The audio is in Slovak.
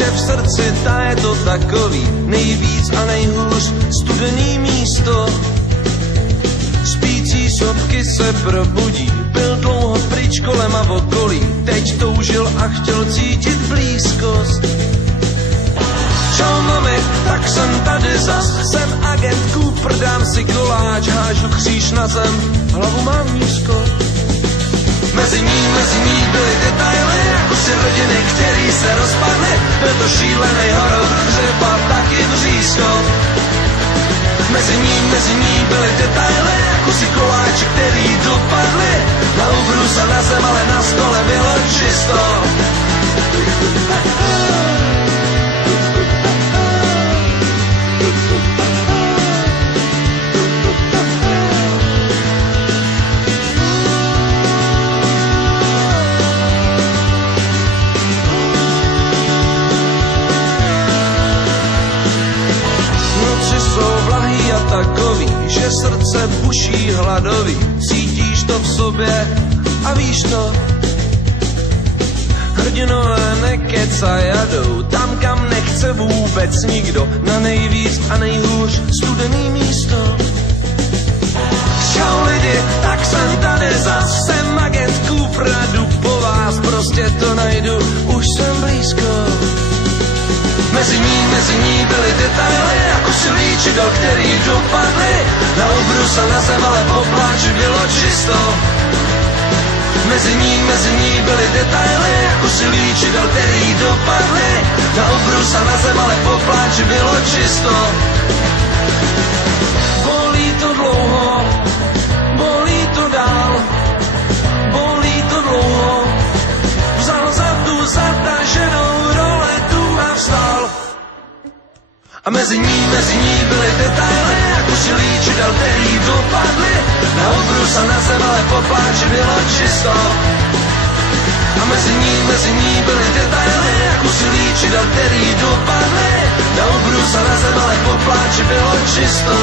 že v srdci ta je to takový nejvíc a nejhůř studený místo. Spící sopky se probudí, byl dlouho pryč kolem a okolí, teď toužil a chtěl cítit blízkost. Čau mami, tak jsem tady zas, jsem agent Cooper, dám si koláč, hážu kříž na zem, hlavu mám nízko. Mezi ní byly detaily, jako si rodiny, který se rozpadly, byl to šílený horor, řepa taky břízko. Mezi ní byly detaily, jako si koláči, který dopadly, na ubrus a na zem, ale na stole bylo čisto. Takový, že srdce buší hladový, cítíš to v sobě a víš to. Hrdinové nekecajadou, tam kam nechce vůbec nikdo, na nejvíc a nejhůř studený místo. Čau lidi, tak jsem tady zas, jsem agent Cooper, jdu po vás, prostě to najdu, už jsem blízko. Mezi ní byly detaily, jako si líčidel, který dopadly, na obrus a na zem, ale po pláči bylo čisto. Mezi ní byly detaily, jako si líčidel, který dopadly, na obrus a na zem, ale po pláči bylo čisto. Bolí to dlouho, bolí to dál, bolí to dlouho, vzal za tu zataženou roletu a vstal. A mezi ní byly detaily, jako si líčidel, který dopadly, na obrus a na zem, ale po pláči bylo čisto. A mezi ní byly detaily, jako si líčidel, který dopadly, na obrus a na zem, ale po pláči bylo čisto.